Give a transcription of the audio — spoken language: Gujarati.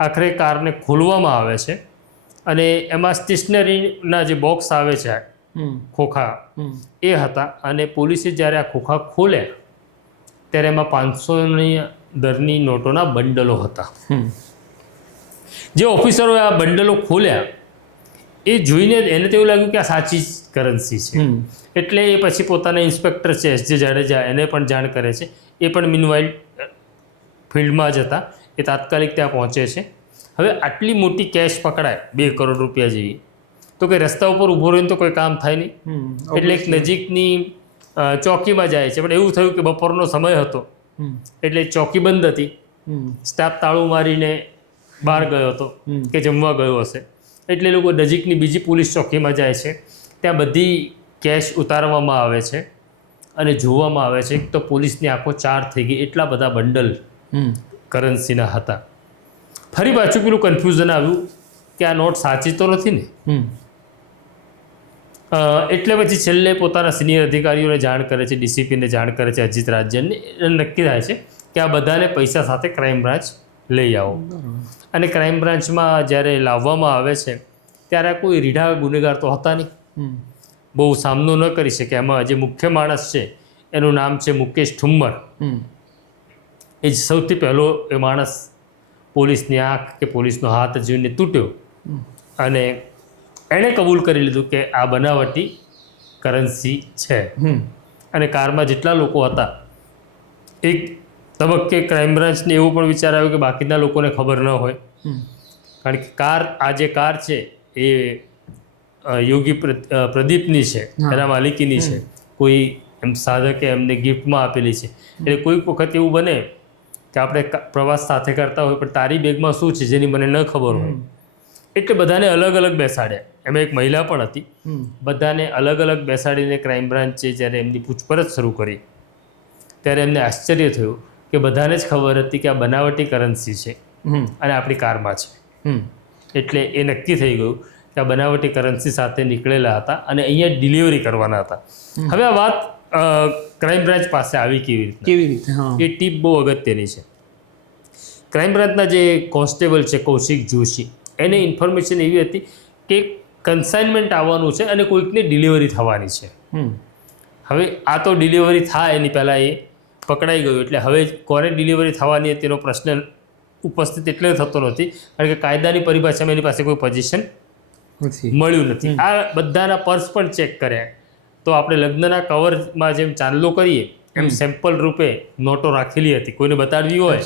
આખરે કારને ખોલવામાં આવે છે અને એમાં સ્ટેશનરીના જે બોક્સ આવે છે ખોખા એ હતા અને પોલીસે જ્યારે આ ખોખા ખોલ્યા ત્યારે એમાં 500ની દરની નોટોના બંડલો હતા. જે ઓફિસરોએ આ બંડલો ખોલ્યા એ જોઈને એને તો એવું લાગ્યું કે આ સાચી કરન્સી છે. એટલે એ પછી પોતાના ઇન્સ્પેક્ટર છે S.J. જાડેજા એને પણ જાણ કરે છે. એ પણ મીનવાઇલ ફિલ્ડમાં જ હતા. એ તાત્કાલિક ત્યાં પહોંચે છે. હવે આટલી મોટી કેશ પકડાય 2 કરોડ રૂપિયા જેવી તો કે રસ્તા ઉપર ઊભો રહીને તો કોઈ કામ થાય નહીં. એટલે એક નજીકની ચોકીમાં જાય છે. પણ એવું થયું કે બપોરનો સમય હતો એટલે ચોકી બંધ હતી. સ્ટાફ તાળું મારીને બહાર ગયો હતો કે જમવા ગયો હશે. એટલે લોકો નજીકની બીજી પોલીસ ચોકીમાં જાય છે. ત્યાં બધી કેશ ઉતારવામાં આવે છે અને જોવામાં આવે છે તો પોલીસની આંખો ચાર થઈ ગઈ. એટલા બધા બંડલ કરન્સીના હતા. ફરી પાછું પેલું કન્ફ્યુઝન આવ્યું કે આ નોટ સાચી તો નથી ને. એટલે પછી છેલ્લે પોતાના સિનિયર અધિકારીઓને જાણ કરે છે, ડીસીપીને જાણ કરે છે, અજીત રાજ્યને. નક્કી થાય છે કે આ બધાને પૈસા સાથે ક્રાઇમ બ્રાન્ચ લઈ આવો. અને ક્રાઇમ બ્રાન્ચમાં જ્યારે લાવવામાં આવે છે ત્યારે કોઈ રીઢા ગુનેગાર તો હતા નહીં. બહુ સામનો ન કરી શકે. એમાં જે મુખ્ય માણસ છે એનું નામ છે મુકેશ ઠુમ્મર. એ જ સૌથી પહેલો એ માણસ પોલીસની આંખ કે પોલીસનો હાથ જોઈને તૂટ્યો અને એણે કબૂલ કરી લીધું કે આ બનાવટી કરન્સી છે. અને કારમાં જેટલા લોકો હતા એક તબક્કે ક્રાઇમ બ્રાન્ચને એવો પણ વિચાર આવ્યો કે બાકીના લોકોને ખબર ન હોય. કારણ કે આ જે કાર છે એ યોગી પ્રદીપની છે, એના માલિકીની છે. કોઈ એમ સાધકે એમને ગિફ્ટમાં આપેલી છે. એટલે કોઈક વખત એવું બને કે આપણે પ્રવાસ સાથે કરતા હોય પણ તારી બેગમાં શું છે જેની મને ન ખબર હોય. એટલે બધાને અલગ અલગ બેસાડ્યા. એમાં એક મહિલા પણ હતી. બધાને અલગ અલગ બેસાડીને ક્રાઇમ બ્રાન્ચે જ્યારે એમની પૂછપરછ શરૂ કરી ત્યારે એમને આશ્ચર્ય થયું કે બધાને જ ખબર હતી કે આ બનાવટી કરન્સી છે અને આપણી કારમાં છે. એટલે એ નક્કી થઈ ગયું કે આ બનાવટી કરન્સી સાથે નીકળેલા હતા અને અહીંયા ડિલિવરી કરવાના હતા. હવે આ વાત ક્રાઇમ બ્રાન્ચ પાસે આવી કેવી રીતે એ ટીપ બહુ અગત્યની છે. ક્રાઇમ બ્રાન્ચના જે કોન્સ્ટેબલ છે કૌશિક જોશી એને ઇન્ફોર્મેશન એવી હતી કે કન્સાઇનમેન્ટ આવવાનું છે અને કોઈકને ડિલિવરી થવાની છે. હવે આ તો ડિલિવરી થાય એની પહેલાં એ પકડાઈ ગયું. એટલે હવે કોને ડિલિવરી થવાની તેનો પ્રશ્ન ઉપસ્થિત એટલે થતો નથી કારણ કે કાયદાની પરિભાષામાં એની પાસે કોઈ પોઝિશન મળ્યું નથી. આ બધાના પર્સ પણ ચેક કર્યા તો આપણે લગ્નના કવરમાં જેમ ચાંદલો કરીએ એમ સેમ્પલ રૂપે નોટો રાખેલી હતી. કોઈને બતાડવી હોય